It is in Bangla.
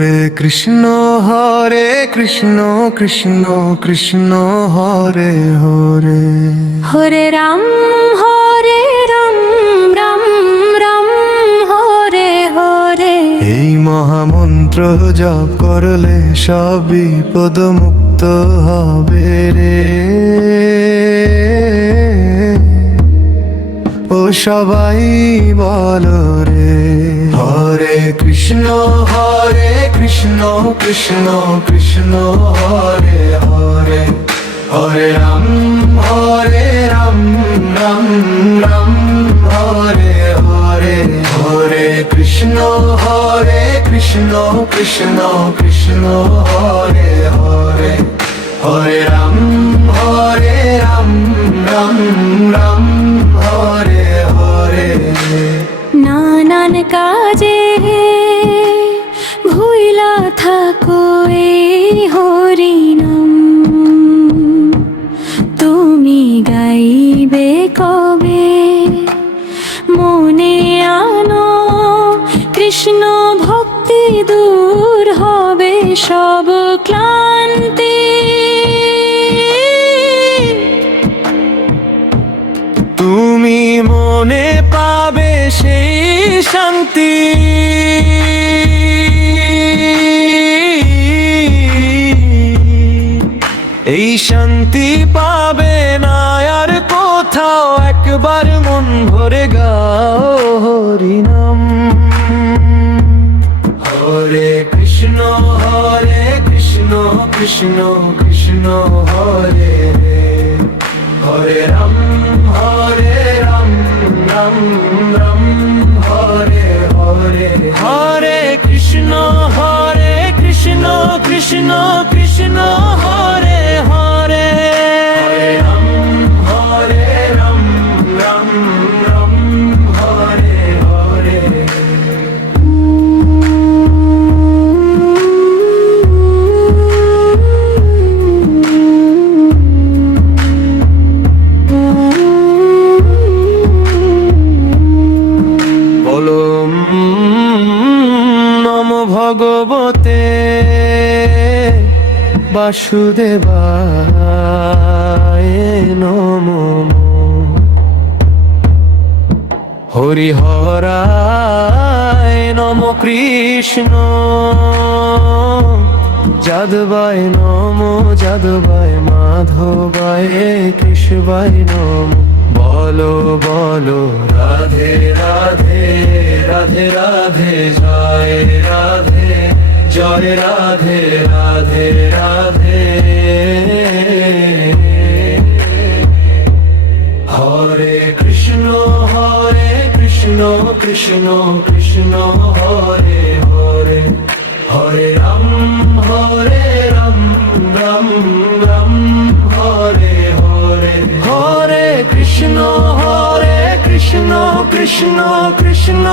হরে কৃষ্ণ কৃষ্ণ কৃষ্ণ হরে হরে, হরে রাম রাম রাম হরে হরে। এই মহামন্ত্র জপ করলে সব বিপদ মুক্ত হবে রে। ও সবাই বলো রে, হরে কৃষ্ণ কৃষ্ণ কৃষ্ণ হরে হরে, হরে রাম রাম রাম হরে হরে, হরে কৃষ্ণ কৃষ্ণ কৃষ্ণ হরে হরে, হরে রাম রাম রাম হরে হরে। নানান কাজে ভুইলা থাকো এই হরি নাম, তুমি গাইবে কবে মনে আনো কৃষ্ণ ভক্তি, দূর হবে সব ক্লান্তি। তুমি মনে পাবে সেই শান্তি, এই শান্তি পাবে না আর কোথাও, একবার মন ভরে গাও হরি নাম। হরে কৃষ্ণ কৃষ্ণ কৃষ্ণ হরে রে, হরে রাম রাম রাম হরে হরে, হরে কৃষ্ণ কৃষ্ণ কৃষ্ণ হরে হরে, হরে রাম রাম রাম হরে হরে। বলো নম ভগবতে বাসুদেবায় নমো, হরিহরায় নম কৃষ্ণ, যাদবায় নম যাদবায়, মাধবায় কৃষ্ণবায় নম। বলো বলো রাধে রাধে রাধে রাধে, জয় রাধে জয় রাধে রাধে রাধে। হরে কৃষ্ণ কৃষ্ণ কৃষ্ণ হরে হরে, হরে রাম রাম রাম হরে হরে, হরে কৃষ্ণ কৃষ্ণ কৃষ্ণ